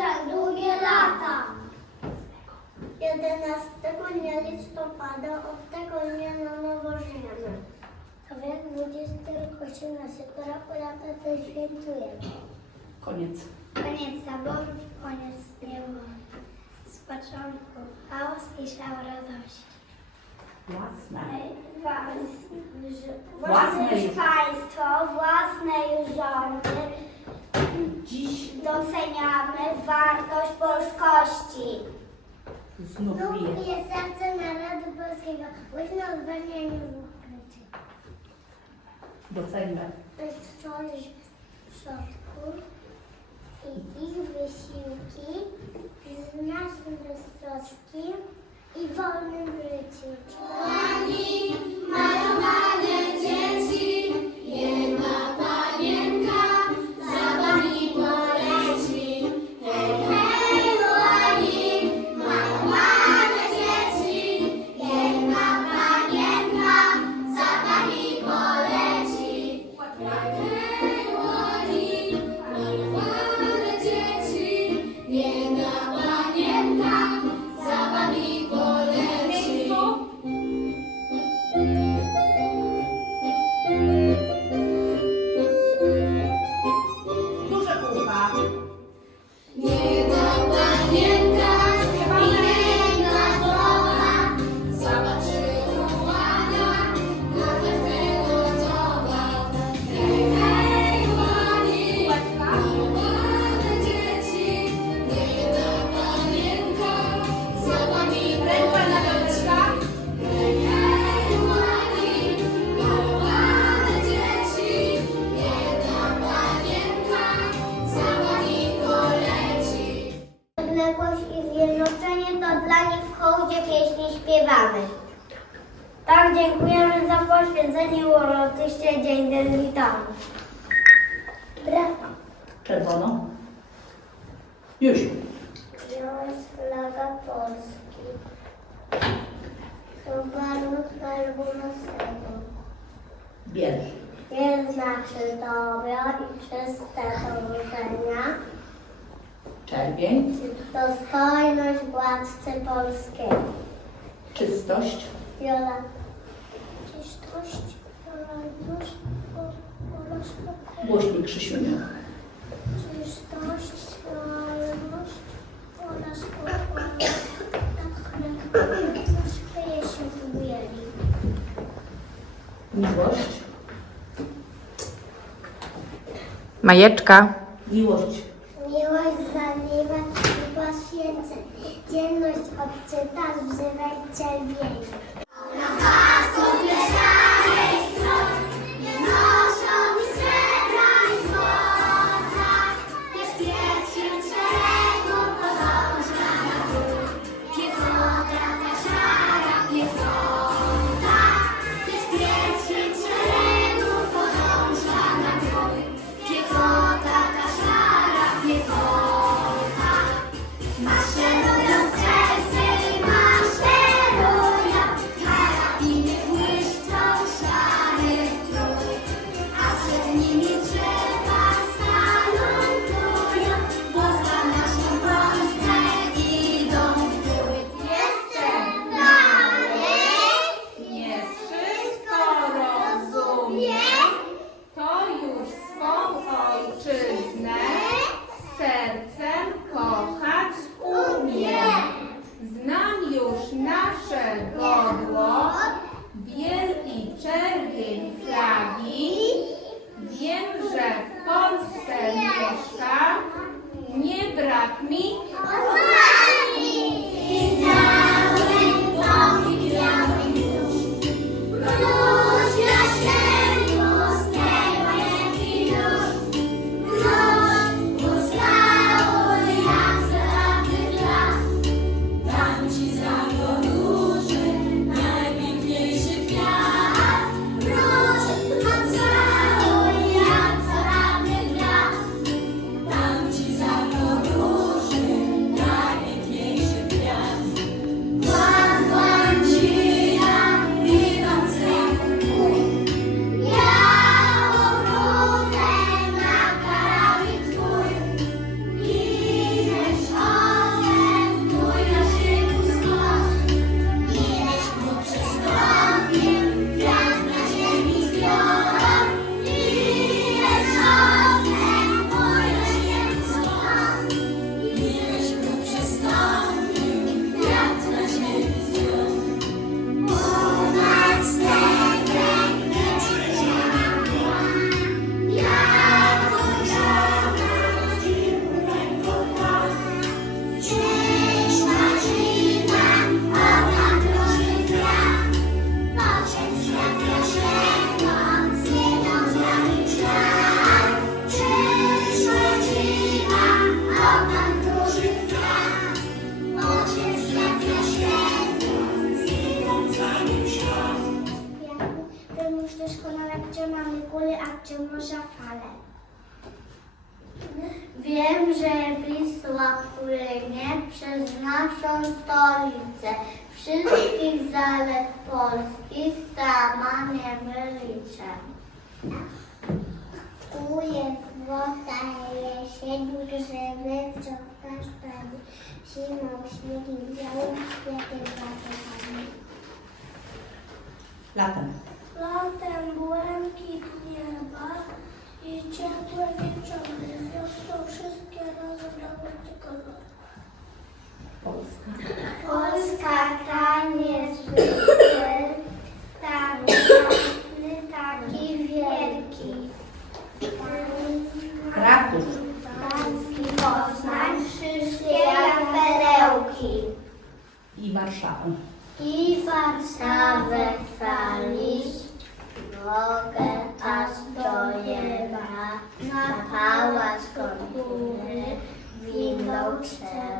tak długie lata. 11 dnia listopada od tego dnia na nowo żyjemy. A jak 20 rok 18 roku lata to świętujemy. Koniec. Koniec zaborów, koniec niewoli. Z początku chaos i szał radości. Jasne. Własne Własne już państwo, własne już rządy. Dziś Doceniamy wartość polskości. znów jest serce narodu polskiego. Łyżne odważnie nie ukrycie. Doceńmy. Człowiek w środku i ich wysiłki z naszym beztroskim i wolnym życiem. Duże dziękujemy za poświęcenie uroczyście Dzień ten witamy. Brawa. Czerwono. Już. Biała flaga Polski. To barwów czerwono-srebro. Bierz. Jest znaczy dobra i czyste powodzenia. Czerwień. Dostojność władcy polskiego. Czystość. Jola. Czystość, moralność, Głośnik Krzysiuniu. czystość, moralność, porażka, porażka. Skryje się w bieli. Miłość. Majeczka. Miłość. Miłość zaliwa i poświęcę. Dzielność odczytasz, wzywaj czerwieni. czym mamy kule, a czym może fale. Wiem, że Wisła płynie przez naszą stolicę. Wszystkich zalet polskich sama nie wyliczę. Kuje woda jesień, grzyby, wciąga szpady, zimą śniegi, białym światem, latem. Latem. Latem błękit nieba i ciepłe wieczory, wiosną wszystkie rozdrowe kolory. Polska. Polska kranie drogę aż do nieba, na pałac konkury windą trzeba.